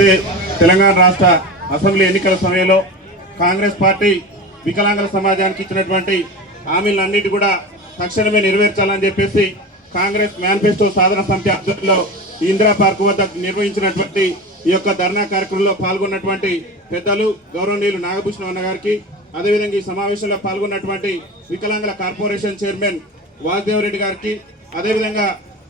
ఏదైతే తెలంగాణ రాష్ట్ర అసెంబ్లీ ఎన్నికల సమయంలో కాంగ్రెస్ పార్టీ వికలాంగుల సమాజానికి ఇచ్చినటువంటి హామీలన్నిటి కూడా తక్షణమే నెరవేర్చాలని చెప్పేసి కాంగ్రెస్ మేనిఫెస్టో సాధన సమితి ఆధ్వర్యంలో ఇందిరా పార్క్ వద్ద నిర్వహించినటువంటి ఈ యొక్క ధర్నా కార్యక్రమంలో పాల్గొన్నటువంటి పెద్దలు గౌరవనీయులు నాగభూషణం అన్న గారికి, అదేవిధంగా ఈ సమావేశంలో పాల్గొన్నటువంటి వికలాంగుల కార్పొరేషన్ చైర్మన్ వాసుదేవరెడ్డి గారికి, అదేవిధంగా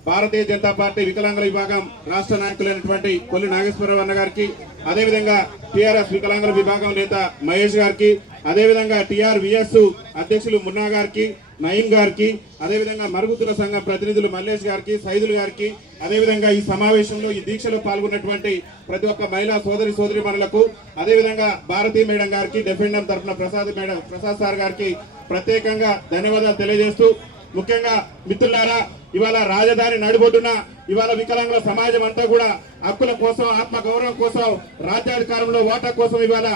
భారతీయ జనతా పార్టీ వికలాంగుల విభాగం రాష్ట్ర నాయకులైనటువంటి కొల్లి నాగేశ్వరరావు అన్న గారికి, అదేవిధంగా టీఆర్ఎస్ వికలాంగుల విభాగం నేత మహేష్ గారికి, అదేవిధంగా టీఆర్వీఎస్ అధ్యక్షులు మున్నా గారికి, నయీం గారికి, అదేవిధంగా మరుగుతుల సంఘం ప్రతినిధులు మల్లేష్ గారికి, సైదులు గారికి, అదేవిధంగా ఈ సమావేశంలో ఈ దీక్షలో పాల్గొన్నటువంటి ప్రతి ఒక్క మహిళా సోదరిమణులకు, అదేవిధంగా భారతీ మేడం గారికి, డెఫెండం తరఫున ప్రసాద్ సార్ గారికి ప్రత్యేకంగా ధన్యవాదాలు తెలియజేస్తూ, ముఖ్యంగా మిత్రులారా, ఇవాళ రాజధాని నడిబొడ్డున ఇవాళ వికలాంగుల సమాజం అంతా కూడా హక్కుల కోసం, ఆత్మ గౌరవం కోసం, రాజ్యాధికారంలో ఓటా కోసం ఇవాళ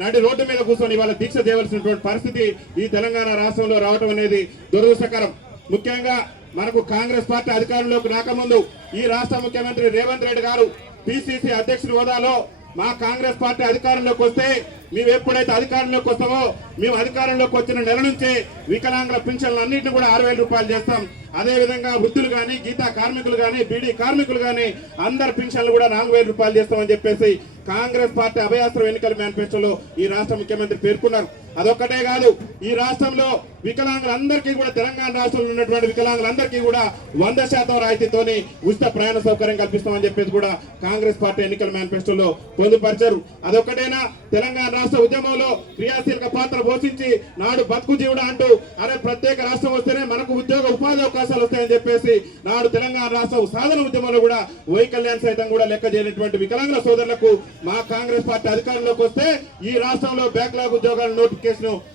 నడి రోడ్డు మీద కూర్చొని ఇవాళ దీక్ష చేయవలసినటువంటి పరిస్థితి ఈ తెలంగాణ రాష్ట్రంలో రావడం అనేది దురదృష్టకరం. ముఖ్యంగా మనకు కాంగ్రెస్ పార్టీ అధికారంలోకి రాకముందు ఈ రాష్ట్ర ముఖ్యమంత్రి రేవంత్ రెడ్డి గారు పిసిసి అధ్యక్షుడి హోదాలో మా కాంగ్రెస్ పార్టీ అధికారంలోకి వస్తే మేము ఎప్పుడైతే అధికారంలోకి వస్తామో మేము అధికారంలోకి వచ్చిన నెల నుంచే వికలాంగుల పింఛన్లు అన్నింటినీ కూడా 6,000 రూపాయలు చేస్తాం. అదేవిధంగా వృద్ధులు కానీ, గీతా కార్మికులు కానీ, బీడీ కార్మికులు కానీ అందరి పింఛన్లు కూడా 4,000 రూపాయలు చేస్తామని చెప్పేసి కాంగ్రెస్ పార్టీ అభయాస్త్రం ఎన్నికల మేనిఫెస్టోలో ఈ రాష్ట్ర ముఖ్యమంత్రి పేర్కొన్నారు. అదొక్కటే కాదు, ఈ రాష్ట్రంలో వికలాంగులందరికీ కూడా, తెలంగాణ రాష్ట్రంలో ఉన్నటువంటి వికలాంగులందరికీ కూడా 100% రాయితీతోని ఉచిత ప్రయాణ సౌకర్యం కల్పిస్తామని చెప్పేసి కూడా కాంగ్రెస్ పార్టీ ఎన్నికల మేనిఫెస్టోలో పొందుపరిచారు. అదొక్కటేనా, తెలంగాణ రాష్ట్ర ఉద్యమంలో క్రియాశీలక పాత్ర పోషించి నాడు బతుకు జీవుడా అంటూ అరే ప్రత్యేక రాష్ట్రం వస్తేనే మనకు ఉద్యోగ ఉపాధి అవకాశాలు వస్తాయని చెప్పేసి నాడు తెలంగాణ రాష్ట్ర సాధన ఉద్యమంలో కూడా వైకల్యాన్ని సైతం కూడా లెక్క చేయనటువంటి వికలాంగుల సోదరులకు మా కాంగ్రెస్ పార్టీ అధికారంలోకి వస్తే ఈ రాష్ట్రంలో బ్యాక్లాగ్ ఉద్యోగాల నోటిఫికేషన్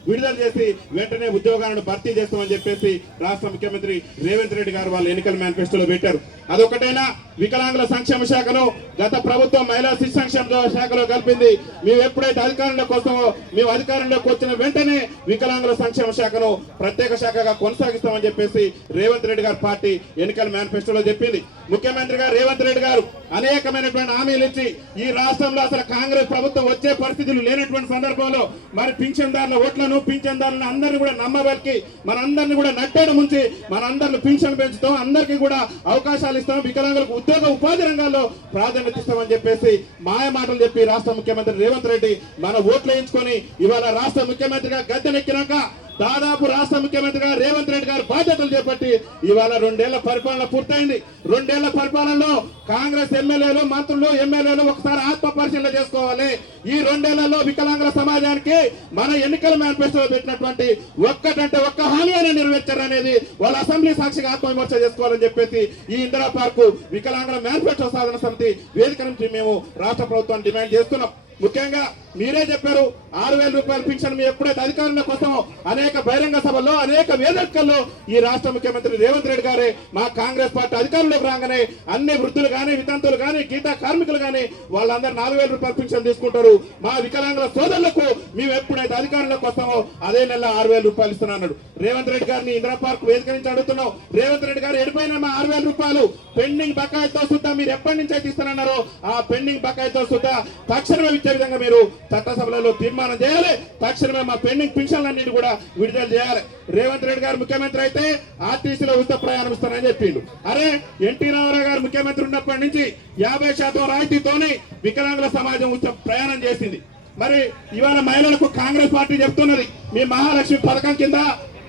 విడుదల చేసి వెంటనే ఉద్యోగాలను భర్తీ చేస్తామని చెప్పేసి రాష్ట్ర ముఖ్యమంత్రి రేవంత్ రెడ్డి గారు వాళ్ళ ఎన్నికల మేనిఫెస్టోలో పెట్టారు. అదొకటైనా, వికలాంగుల సంక్షేమ శాఖను గత ప్రభుత్వం మహిళా శిశు సంక్షేమ శాఖలో కలిపింది. మేము ఎప్పుడైతే అధికారంలోకి వస్తామో మేము అధికారంలోకి వచ్చిన వెంటనే వికలాంగుల సంక్షేమ శాఖను ప్రత్యేక శాఖగా కొనసాగిస్తామని చెప్పేసి రేవంత్ రెడ్డి గారి పార్టీ ఎన్నికల మేనిఫెస్టోలో చెప్పింది. ముఖ్యమంత్రి గారు రేవంత్ రెడ్డి గారు అనేకమైనటువంటి హామీలు ఇచ్చి ఈ రాష్ట్రంలో అసలు కాంగ్రెస్ ప్రభుత్వం వచ్చే పరిస్థితులు లేనటువంటి సందర్భంలో మరి పింఛన్దారుల ఓట్లను, పింఛన్దారులను అందరినీ కూడా నమ్మబలికి మనందరినీ కూడా నట్టేడు ముంచి మనందరిని పింఛన్ పెంచుతాం, అందరికీ కూడా అవకాశాలు ఇస్తాం, వికలాంగులకు ఉద్యోగ ఉపాధి రంగాల్లో ప్రాధాన్యత ఇస్తామని చెప్పేసి మాయ మాటలు చెప్పి రాష్ట్ర ముఖ్యమంత్రి రేవంత్ రెడ్డి మన ఓట్లు వేయించుకొని ఇవాళ రాష్ట్ర ముఖ్యమంత్రిగా గద్దెనెక్కినాక దాదాపు రాష్ట్ర ముఖ్యమంత్రిగా రేవంత్ రెడ్డి గారు బాధ్యతలు చేపట్టి ఇవాళ 2 ఏళ్ల పరిపాలన పూర్తయింది. 2 ఏళ్ల పరిపాలనలో కాంగ్రెస్ ఎమ్మెల్యేలు, మంత్రులు, ఎమ్మెల్యేలు ఒకసారి ఆత్మ పరిశీలన చేసుకోవాలి. ఈ 2 ఏళ్లలో వికలాంగుల సమాజానికి మన ఎన్నికల మేనిఫెస్టోలో పెట్టినటువంటి ఒక్క హామీ అయినా నెరవేర్చారనేది వాళ్ళ అసెంబ్లీ సాక్షిగా ఆత్మవిమర్శ చేసుకోవాలని చెప్పేసి ఈ ఇందిరా పార్కు వికలాంగుల మేనిఫెస్టో సాధన సమితి వేదిక నుంచి మేము రాష్ట్ర ప్రభుత్వాన్ని డిమాండ్ చేస్తున్నాం. ముఖ్యంగా మీరే చెప్పారు 6,000 రూపాయల పింఛన్ మీ ఎప్పుడైతే అధికారంలోకి వస్తామో అనేక బహిరంగ సభల్లో, అనేక వేదికల్లో ఈ రాష్ట్ర ముఖ్యమంత్రి రేవంత్ రెడ్డి గారే మా కాంగ్రెస్ పార్టీ అధికారంలోకి రాగానే అన్ని వృద్ధులు కానీ, వితంతువులు కానీ, గీతా కార్మికులు కానీ వాళ్ళందరూ 4,000 రూపాయల పింఛన్ తీసుకుంటారు. మా వికలాంగుల సోదరులకు మేము ఎప్పుడైతే అధికారంలోకి వస్తామో అదే నెల 6,000 రూపాయలు ఇస్తున్నాడు. రేవంత్ రెడ్డి గారిని ఇందిరా పార్క్ వేదిక నుంచి అడుగుతున్నాం, రేవంత్ రెడ్డి గారు ఎడిపోయిన మా 6,000 రూపాయలు పెండింగ్ బకాయితో సుద్ధా మీరు ఎప్పటి నుంచి అయితే ఇస్తున్నారో ఆ పెండింగ్ బకాయితో సుద్ధా తక్షణమే ఇచ్చే విధంగా మీరు చట్టసభలలో తీర్మానం చేయాలి. తక్షణమే మా పెండింగ్ పింఛన్లన్నింటినీ కూడా విడుదల చేయాలి. రేవంత్ రెడ్డి గారు ముఖ్యమంత్రి అయితే ఆర్టీసీలో ఉచిత ప్రయాణం ఇస్తానని చెప్పిండు. అరే ఎన్టీ రామారావు గారు ముఖ్యమంత్రి ఉన్నప్పటి నుంచి 50% రాయితీతోనే వికలాంగుల సమాజం ఉచిత ప్రయాణం చేసింది. మరి ఇవాళ మహిళలకు కాంగ్రెస్ పార్టీ చెప్తున్నది మీ మహాలక్ష్మి పథకం కింద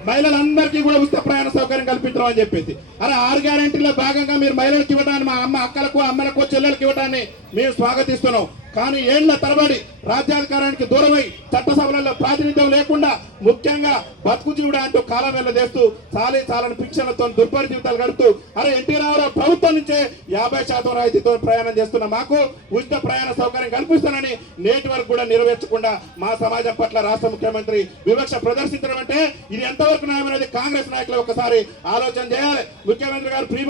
మహిళలందరికీ కూడా ఉచిత ప్రయాణ సౌకర్యం కల్పించడం అని చెప్పేసి. అరే 6 గ్యారెంటీలో భాగంగా మీరు మహిళలకు ఇవ్వడాన్ని, మా అక్కలకు, అమ్మలకు, చెల్లెలకు ఇవ్వడాన్ని మేము స్వాగతిస్తున్నాం. కానీ ఏళ్ల తరబడి రాజ్యాధికారానికి దూరమై చట్టసభలలో ప్రాతినిధ్యం లేకుండా ముఖ్యంగా బతుకు జీవుడా అంటూ కాలం వెళ్ళదేస్తూ చాలని పింఛన్లతో దుర్భర జీవితాలు గడుపుతూ అరే ఎన్టీ రామారావు ప్రభుత్వం నుంచే 50% రాయితీతో ప్రయాణం చేస్తున్న మాకు ఉచిత ప్రయాణ సౌకర్యం కల్పిస్తానని నేటి వరకు కూడా నెరవేర్చకుండా మా సమాజం పట్ల రాష్ట్ర ముఖ్యమంత్రి వివక్ష ప్రదర్శించడం అంటే ఇది ఎంతవరకు న్యాయం అనేది కాంగ్రెస్ నాయకులు ఒకసారి ఆలోచన చేయాలి. ముఖ్యమంత్రి గారు ఫ్రీ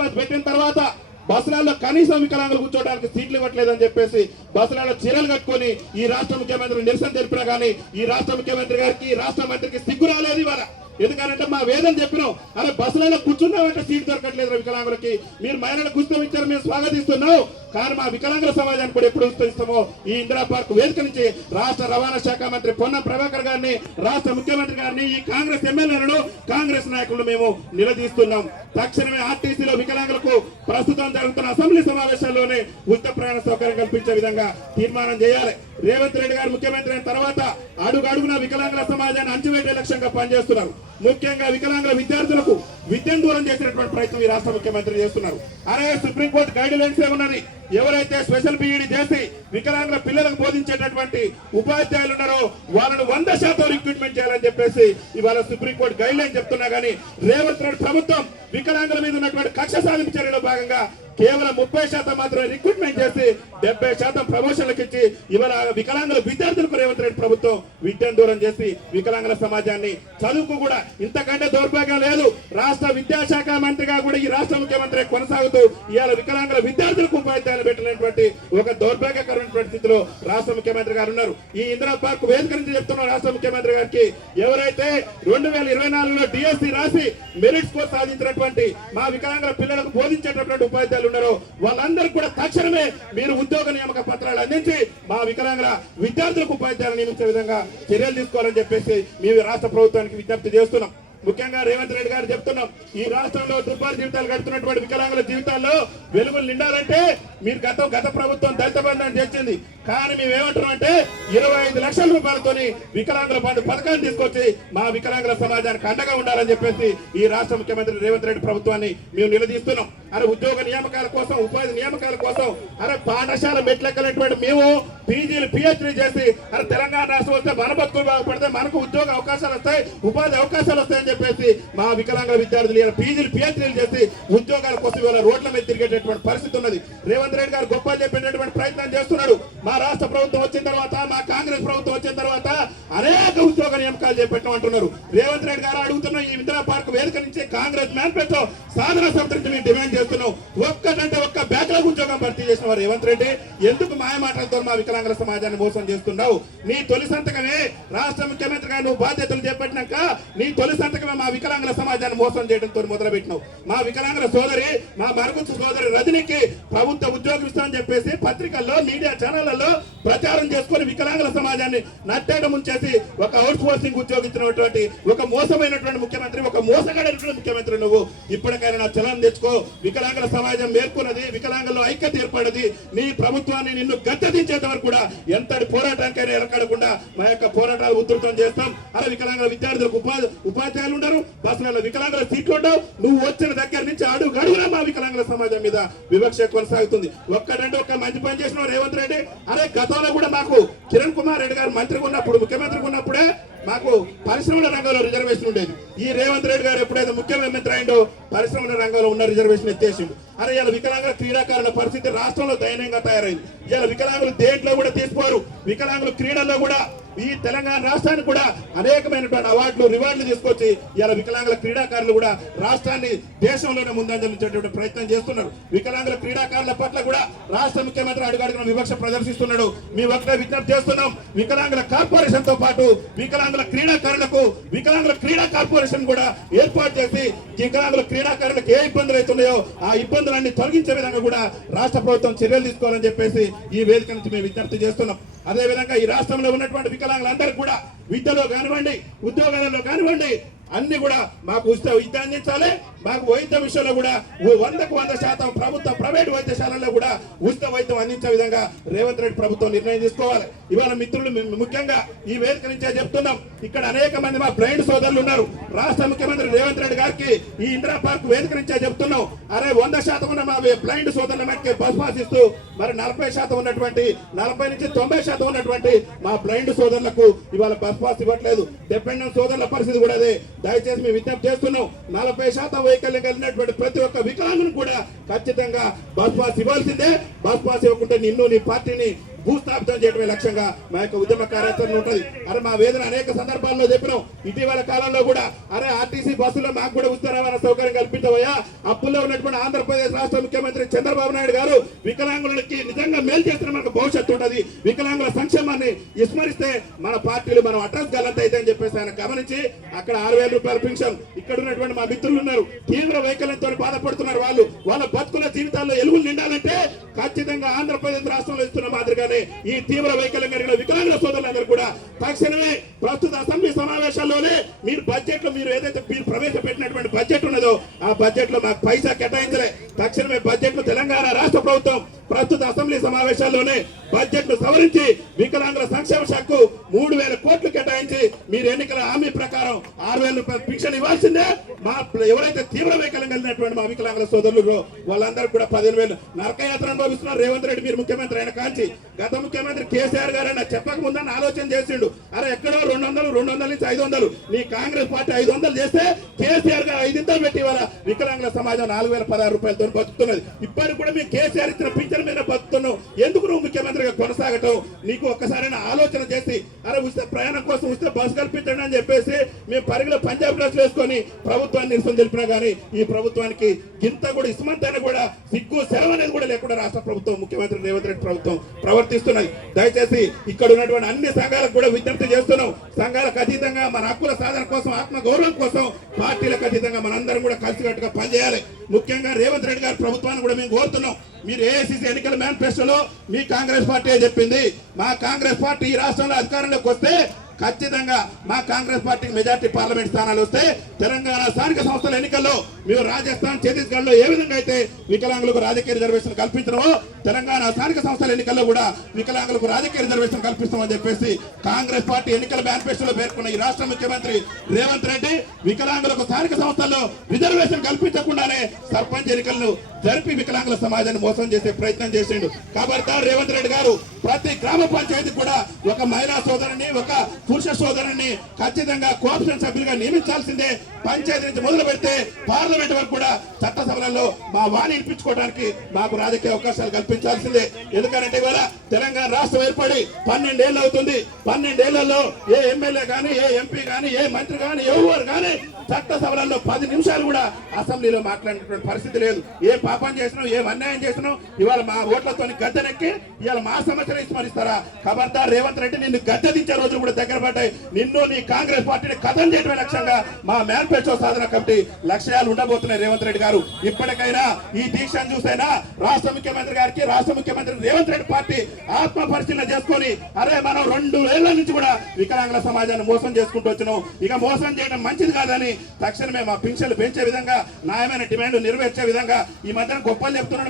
బస్ పెట్టిన తర్వాత బస్సులలో కనీసం వికలాంగులు కూర్చోవడానికి సీట్లు ఇవ్వట్లేదని చెప్పేసి బస్సులలో చీరలు కట్టుకొని ఈ రాష్ట్ర ముఖ్యమంత్రి నిరసన తెలిపినా కానీ ఈ రాష్ట్ర ముఖ్యమంత్రి గారికి, ఈ రాష్ట్ర మంత్రికి సిగ్గు రాలేదు. ఇవాళ ఎందుకంటే మా వేదన చెప్పినాం, అరే బస్సులలో కూర్చున్నామంటే సీట్ దొరకట్లేదు వికలాంగులకి, మీరు మహిళలకు ఉచితం ఇచ్చారు, మేము స్వాగతిస్తున్నాం, కానీ మా వికలాంగుల సమాజానికి కూడా ఎప్పుడు ఉచితం ఈ ఇందిరా పార్క్ వేదిక నుంచి రాష్ట్ర రవాణా శాఖ మంత్రి పొన్నం ప్రభాకర్ గారిని, రాష్ట్ర ముఖ్యమంత్రి గారిని, ఈ కాంగ్రెస్ ఎమ్మెల్యేలను, కాంగ్రెస్ నాయకులను మేము నిలదీస్తున్నాం. తక్షణమే ఆర్టీసీలో వికలాంగులకు ప్రస్తుతం జరుగుతున్న అసెంబ్లీ సమావేశాల్లోనే ఉచిత ప్రయాణ సౌకర్యం కల్పించే విధంగా తీర్మానం చేయాలి. రేవంత్ రెడ్డి గారు ముఖ్యమంత్రి అయిన తర్వాత అడుగడుగున వికలాంగుల సమాజాన్ని అంచువేటే లక్ష్యంగా పనిచేస్తున్నారు. ముఖ్యంగా వికలాంగుల విద్యార్థులకు విద్యను దూరం చేసినటువంటి ప్రయత్నం ఈ రాష్ట్ర ముఖ్యమంత్రి చేస్తున్నారు. అరే సుప్రీంకోర్టు గైడ్ లైన్స్ ఏమున్నది, ఎవరైతే స్పెషల్ బీఈడి చేసి వికలాంగుల పిల్లలకు బోధించేటటువంటి ఉపాధ్యాయులు ఉన్నారో వాళ్ళను 100% రిక్రూట్మెంట్ చేయాలని చెప్పేసి ఇవాళ సుప్రీంకోర్టు గైడ్ లైన్ చెప్తున్నా కానీ రేవంత్ రెడ్డి ప్రభుత్వం వికలాంగుల మీద ఉన్నటువంటి కక్ష సాధింపు చర్యలో భాగంగా కేవలం 30% మాత్రమే రిక్రూట్మెంట్ చేసి 70% ప్రమోషన్లకు ఇచ్చి ఇవాళ వికలాంగుల విద్యార్థులకు రేవంత్ రెడ్డి ప్రభుత్వం విద్యను దూరం చేసి వికలాంగుల సమాజాన్ని చదువుకు కూడా ఇంతకంటే దౌర్భాగ్యం లేదు. రాష్ట్ర విద్యాశాఖ మంత్రిగా కూడా ఈ రాష్ట్ర ముఖ్యమంత్రి కొనసాగుతూ ఇవాళ వికలాంగుల విద్యార్థులకు ఉపాధ్యాయులు పెట్టినటువంటి ఒక దౌర్భాగ్యకరమైనటువంటి స్థితిలో రాష్ట్ర ముఖ్యమంత్రి గారు ఉన్నారు. ఈ ఇందిరా పార్క్ వేదిక నుంచి చెప్తున్న రాష్ట్ర ముఖ్యమంత్రి గారికి, ఎవరైతే 2024లో డిఎస్సి రాసి మెరిట్ స్కోర్ సాధించినటువంటి మా వికలాంగుల పిల్లలకు బోధించేటటువంటి ఉపాధ్యాయులు ఉన్నారో వాళ్ళందరూ కూడా తక్షణమే మీరు ఉద్యోగ నియామక పత్రాలు అందించి మా వికలాంగుల విద్యార్థులకు ఉపాధ్యాయులు నియమించే విధంగా చర్యలు తీసుకోవాలని చెప్పేసి మేము రాష్ట్ర ప్రభుత్వానికి విజ్ఞప్తి చేస్తున్నాం. ముఖ్యంగా రేవంత్ రెడ్డి గారు చెప్తున్నాం, ఈ రాష్ట్రంలో దుర్భర జీవితాలు గడుపుతున్నటువంటి వికలాంగుల జీవితాల్లో వెలుగులు నిండాలంటే మీరు గత ప్రభుత్వం దళిత బంధాన్ని తెచ్చింది, కానీ మేము ఏమంటున్నాం అంటే 25 లక్షల రూపాయలతోని వికలాంగుల బంధు పథకాన్ని తీసుకొచ్చి మా వికలాంగుల సమాజానికి అండగా ఉండాలని చెప్పేసి ఈ రాష్ట్ర ముఖ్యమంత్రి రేవంత్ రెడ్డి ప్రభుత్వాన్ని మేము నిలదీస్తున్నాం. అరే ఉద్యోగ నియామకాల కోసం, ఉపాధి నియామకాల కోసం, అరే పాఠశాల మెట్లెక్కలేటువంటి మేము పీజీలు పిహెచ్డీ చేసి అరే తెలంగాణ రాష్ట్రం వస్తే మన బతుకులు బాగుపడితే మనకు ఉద్యోగ అవకాశాలు వస్తాయి, ఉపాధి అవకాశాలు వస్తాయని చెప్పేసి మా వికలాంగుల విద్యార్థులు ఇలా పీజీలు పిహెచ్డీలు చేసి ఉద్యోగాల కోసం ఇవాళ రోడ్ల మీద తిరిగేటటువంటి పరిస్థితి ఉన్నది. రేవంత్ రెడ్డి గారు గొప్ప చెప్పేటటువంటి ప్రయత్నం చేస్తున్నాడు. మా రాష్ట్ర ప్రభుత్వం వచ్చిన తర్వాత, మా కాంగ్రెస్ ప్రభుత్వం వచ్చిన తర్వాత అనేక ఉద్యోగ నియామకాలు చేపట్టాం అంటున్నారు. రేవంత్ రెడ్డి గారు అడుగుతున్న ఈ ఇందిరా పార్క్ వేదిక నుంచి కాంగ్రెస్ మేనిఫెస్టో సాధన సంతరించి మేము డిమాండ్ చేస్తున్నాం. ఒక్కటంటే ఒక్క బ్యాక్లాగ్ ఉద్యోగం భర్తీ చేసిన వారు రేవంత్ రెడ్డి ఎందుకు మాయ మాటలతో మా వికలాంగుల సమాజాన్ని మోసం చేస్తున్నావు? నీ తొలి సంతకమే రాష్ట్ర ముఖ్యమంత్రిగా నువ్వు బాధ్యతలు చేపట్టినాక నీ తొలి సంతకమే మా వికలాంగుల సమాజాన్ని మోసం చేయడంతో మొదలుపెట్టినావు. మా వికలాంగుల సోదరి, మా మరుగుచ్చు సోదరి రజనికి ప్రభుత్వ ఉద్యోగం ఇస్తామని చెప్పేసి పత్రికల్లో, మీడియా ఛానళ్లలో ప్రచారం చేసుకుని వికలాంగుల సమాజాన్ని నట్టేట ముంచేసి ఒక అవుట్ సోర్సింగ్ ఉద్యోగించినటువంటి ఒక మోసమైనటువంటి ముఖ్యమంత్రి, ఒక మోసగాడైనటువంటి ముఖ్యమంత్రి నువ్వు. ఇప్పటికైనా నా చలనం తెచ్చుకో. వికలాంగుల సమాజం మేర్కొన్నది, వికలాంగుల్లో ఐక్యత ఏర్పడది. నీ ప్రభుత్వాన్ని నిన్ను గద్దెదించేంత వరకు కూడా ఎంతటి పోరాటానికైనా ఎరకడకుండా మా యొక్క పోరాటాలు ఉధృతం చేస్తాం. అలా వికలాంగుల విద్యార్థులకు ఉపాధ్యాయులు ఉండరు, బస్సులలో వికలాంగుల సీట్లు ఉండవు. నువ్వు వచ్చిన దగ్గర నుంచి అడుగునా మా వికలాంగుల సమాజం మీద వివక్ష కొనసాగుతుంది. ఒక్కటంటే ఒక్క మంచి పని చేసిన రేవంత్ రెడ్డి. అరే గతంలో కూడా మాకు కిరణ్ కుమార్ రెడ్డి గారు మంత్రిగా ఉన్నప్పుడు, ముఖ్యమంత్రిగా ఉన్నప్పుడే మాకు పరిశ్రమల రంగంలో రిజర్వేషన్ ఉండేది. ఈ రేవంత్ రెడ్డి గారు ఎప్పుడైతే ముఖ్యమంత్రి అయిందో పరిశ్రమల రంగంలో ఉన్న రిజర్వేషన్ ఎత్తేసిండు. అరే ఇలా వికలాంగుల క్రీడాకారుల పరిస్థితి రాష్ట్రంలో దయనీయంగా తయారైంది. ఇలా వికలాంగులు దేంట్లో కూడా తీసుకోరు. వికలాంగులు క్రీడల్లో కూడా ఈ తెలంగాణ రాష్ట్రానికి కూడా అనేకమైనటువంటి అవార్డులు, రివార్డులు తీసుకొచ్చి ఇలా వికలాంగుల క్రీడాకారులు కూడా రాష్ట్రాన్ని దేశంలోనే ముందంజలించేటువంటి ప్రయత్నం చేస్తున్నారు. వికలాంగుల క్రీడాకారుల పట్ల కూడా రాష్ట్ర ముఖ్యమంత్రి అడుగడుగున వివక్ష ప్రదర్శిస్తున్నాడు. మీ ఒకటే విజ్ఞప్తి చేస్తున్నాం, వికలాంగుల కార్పొరేషన్ తో పాటు వికలాంగుల క్రీడాకారులకు వికలాంగుల క్రీడా కార్పొరేషన్ కూడా ఏర్పాటు చేసి వికలాంగుల క్రీడాకారులకు ఏ ఇబ్బందులు అవుతున్నాయో ఆ ఇబ్బందులన్నీ తొలగించే విధంగా కూడా రాష్ట్ర ప్రభుత్వం చర్యలు తీసుకోవాలని చెప్పేసి ఈ వేదిక నుంచి మేము విజ్ఞప్తి చేస్తున్నాం. అదే విధంగా ఈ రాష్ట్రంలో ఉన్నటువంటి వికలాంగులందరూ కూడా విద్యలో కానివ్వండి, ఉద్యోగాలలో కానివ్వండి, అన్ని కూడా మాకు ఉచిత విద్య అందించాలి. మాకు వైద్య విషయంలో కూడా 100% ప్రభుత్వ ప్రైవేట్ వైద్యశాలల్లో కూడా ఉచిత వైద్యం అందించే విధంగా రేవంత్ రెడ్డి ప్రభుత్వం నిర్ణయం తీసుకోవాలి. ఇవాళ మిత్రులు ముఖ్యంగా ఈ వేదిక నుంచే చెప్తున్నాం, ఇక్కడ అనేక మంది మా బ్లైండ్ సోదరులు ఉన్నారు. రాష్ట్ర ముఖ్యమంత్రి రేవంత్ రెడ్డి గారికి ఈ ఇందిరా పార్క్ వేదిక నుంచే చెప్తున్నాం, అరే 100% ఉన్న మా బ్లైండ్ సోదరుల మధ్య బస్ పాస్ ఇస్తూ మరి 40% ఉన్నటువంటి 40 నుంచి 90% ఉన్నటువంటి మా బ్లైండ్ సోదరులకు ఇవాళ బస్ పాస్ ఇవ్వట్లేదు. డిపెండెంట్ సోదరుల పరిస్థితి కూడా అదే. దయచేసి మేము విజ్ఞప్తి చేస్తున్నాం, 40% వైకల్యం కలిగినటువంటి ప్రతి ఒక్క వికలాంగుని కూడా ఖచ్చితంగా బస్ పాస్ ఇవ్వాల్సిందే. బస్ పాస్ ఇవ్వకుంటే నిన్ను, నీ పార్టీని భూస్థాపితం చేయడమే లక్ష్యంగా మా యొక్క ఉద్యమ కార్యాచరణ ఉంటుంది. అరే మా వేదన అనేక సందర్భాల్లో చెప్పినాం. ఇటీవల కాలంలో కూడా అరే ఆర్టీసీ బస్సులో మాకు కూడా ఉచిత రవాణా సౌకర్యం కల్పించవయ్యా. అప్పుల్లో ఉన్నటువంటి ఆంధ్రప్రదేశ్ రాష్ట్ర ముఖ్యమంత్రి చంద్రబాబు నాయుడు గారు వికలాంగులకి నిజంగా మేలు చేస్తున్న మనకు భవిష్యత్తు ఉంటుంది, వికలాంగుల సంక్షేమాన్ని విస్మరిస్తే మన పార్టీలు మనం అడ్రస్ గలంత అయితే అని చెప్పేసి ఆయన గమనించి అక్కడ 6,000 రూపాయల పెన్షన్. ఇక్కడ ఉన్నటువంటి మా మిత్రులు ఉన్నారు, తీవ్ర వైకల్యంతో బాధపడుతున్నారు. వాళ్ళ బతుకుల జీవితాల్లో ఎలుగులు నిండాలంటే ఖచ్చితంగా ఆంధ్రప్రదేశ్ రాష్ట్రంలో ఇస్తున్న మాదిరిగానే ఈ తీవ్ర వైకల్యం కలిగిన వికలాంగుల సోదరులందరూ కూడా తక్షణమే ప్రస్తుత అసెంబ్లీ సమావేశాల్లోనే మీరు బడ్జెట్ లో మీరు ఏదైతే మీరు ప్రవేశపెట్టినటువంటి బడ్జెట్ ఉన్నదో ఆ బడ్జెట్ లో మాకు పైసా కేటాయించలే. తక్షణమే బడ్జెట్ లో తెలంగాణ రాష్ట్ర ప్రభుత్వం ప్రస్తుత అసెంబ్లీ సమావేశాల్లోనే బడ్జెట్ ను సవరించి వికలాంగుల సంక్షేమ శాఖకు 3,000 కోట్లు కేటాయించి మీరు ఎన్నికల హామీ ప్రకారం 6,000 రూపాయల పింఛన్ ఇవ్వాల్సిందే. మా ఎవరైతే తీవ్ర వైకల్యం కలిగినటువంటి మా వికలాంగుల సోదరులు వాళ్ళందరూ కూడా 15,000 నరకయాత్ర అనుభవిస్తున్నారు. రేవంత్ రెడ్డి మీరు ముఖ్యమంత్రి అయిన కాంచి గత ముఖ్యమంత్రి కేసీఆర్ గారు అయినా చెప్పక ముందని ఆలోచన చేసిండు. అరే ఎక్కడో 200 నుంచి 500 నీ కాంగ్రెస్ పార్టీ 500 చేస్తే కేసీఆర్ గారు 500 పెట్టి ఇవాళ వికలాంగుల సమాజం 4,016 రూపాయలతో బతుకుతున్నది. ఇప్పటికి కూడా మీ కేసీఆర్ ఇచ్చిన పింఛన్ మీద బతుకుతున్నావు. ఎందుకు నువ్వు ముఖ్యమంత్రిగా కొనసాగటం? నీకు ఒక్కసారైనా ఆలోచన చేసి అరే ఉచిత ప్రయాణం కోసం ఉచిత బస్సు కల్పించండి అని చెప్పేసి మేము పరిగిలో పంజాబ్ డ్రెస్ వేసుకొని ప్రభుత్వాన్ని నిరసన తెలిపినా కానీ ఈ ప్రభుత్వానికి ఇంత కూడా ఇస్మంతైనా కూడా సిగ్గు సెలవు అనేది కూడా లేకుండా రాష్ట్ర ప్రభుత్వం ముఖ్యమంత్రి రేవంత్ రెడ్డి ప్రభుత్వం ప్రవర్తిస్తున్నది. దయచేసి ఇక్కడ ఉన్నటువంటి అన్ని సంఘాలకు కూడా విజ్ఞప్తి చేస్తున్నాం. సంఘాలకు అతీతంగా మన హక్కుల సాధన కోసం ఆత్మ గౌరవం కోసం పార్టీలకు అతీతంగా మనందరం కూడా కలిసికట్టుగా పనిచేయాలి. ముఖ్యంగా రేవంత్ రెడ్డి గారి ప్రభుత్వాన్ని కూడా మేము కోరుతున్నాం. మీరు ఏఐసిసి ఎన్నికల మేనిఫెస్టోలో మీ కాంగ్రెస్ పార్టీ చెప్పింది మా కాంగ్రెస్ పార్టీ ఈ రాష్ట్రంలో అధికారంలోకి వస్తే ఖచ్చితంగా మా కాంగ్రెస్ పార్టీకి మెజార్టీ పార్లమెంట్ స్థానాలు వస్తే తెలంగాణ స్థానిక సంస్థల ఎన్నికల్లో మేము రాజస్థాన్ ఛత్తీస్గఢ్ లో ఏ విధంగా అయితే వికలాంగులకు రాజకీయ రిజర్వేషన్ కల్పించడమో తెలంగాణ స్థానిక సంస్థల ఎన్నికల్లో కూడా వికలాంగులకు రాజకీయ రిజర్వేషన్ కల్పిస్తామని చెప్పేసి కాంగ్రెస్ పార్టీ ఎన్నికల మేనిఫెస్టోలో పేర్కొన్న ఈ రాష్ట్ర ముఖ్యమంత్రి రేవంత్ రెడ్డి వికలాంగులకు స్థానిక సంస్థల్లో రిజర్వేషన్ కల్పించకుండానే సర్పంచ్ ఎన్నికలను జరిపి వికలాంగుల సమాజాన్ని మోసం చేసే ప్రయత్నం చేసిండు. కాబట్టి రేవంత్ రెడ్డి గారు ప్రతి గ్రామ పంచాయతీ కూడా ఒక మహిళా సోదరుని ఒక పురుష సోదరుని ఖచ్చితంగా కోఆప్షన్ సభ్యులుగా నియమించాల్సిందే. పంచాయతీ నుంచి మొదలు పెడితే పార్లమెంట్ వరకు కూడా చట్టసభలలో మా వాణి వినిపించుకోవడానికి మాకు రాజకీయ అవకాశాలు కల్పించాల్సిందే. ఎందుకంటే ఇవాళ తెలంగాణ రాష్ట్రం ఏర్పడి 12 ఏళ్ళు అవుతుంది. 12 ఏళ్లలో ఏ ఎమ్మెల్యే కానీ ఏ ఎంపీ కానీ ఏ మంత్రి కానీ ఎవరు కానీ చట్టసభలలో 10 నిమిషాలు కూడా అసెంబ్లీలో మాట్లాడినటువంటి పరిస్థితి లేదు. ఏ పాపం చేసినాం ఏ అన్యాయం చేసినాం ఇవాళ మా ఓట్లతో గద్దెనెక్కి ఇవాళ మా సమస్యలు విస్మరిస్తారా? ఖబర్దార్ రేవంత్ రెడ్డి నిన్ను గద్దెదించే రోజులు కూడా దగ్గర పడ్డాయి. నిన్ను నీ కాంగ్రెస్ పార్టీని కథం చేయడమే లక్ష్యంగా మా మేనిఫెస్టో సాధన కమిటీ లక్ష్యాలు ఉండబోతున్నాయి. రేవంత్ రెడ్డి గారు ఇప్పటికైనా ఈ దీక్షను చూసైనా రాష్ట్ర ముఖ్యమంత్రి గారికి రాష్ట్ర ముఖ్యమంత్రి రేవంత్ రెడ్డి పార్టీ ఆత్మ పరిశీలన చేసుకొని అరే మనం 2 ఏళ్ల నుంచి కూడా వికలాంగుల సమాజాన్ని మోసం చేసుకుంటూ వచ్చినాం. ఇక మోసం చేయడం మంచిది కాదని తక్షణమే మా పింఛన్లు పెంచే విధంగా న్యాయమైన డిమాండ్ నెరవేర్చే విధంగా ఈ మధ్యన గొప్పలు చెప్తున్నాడు.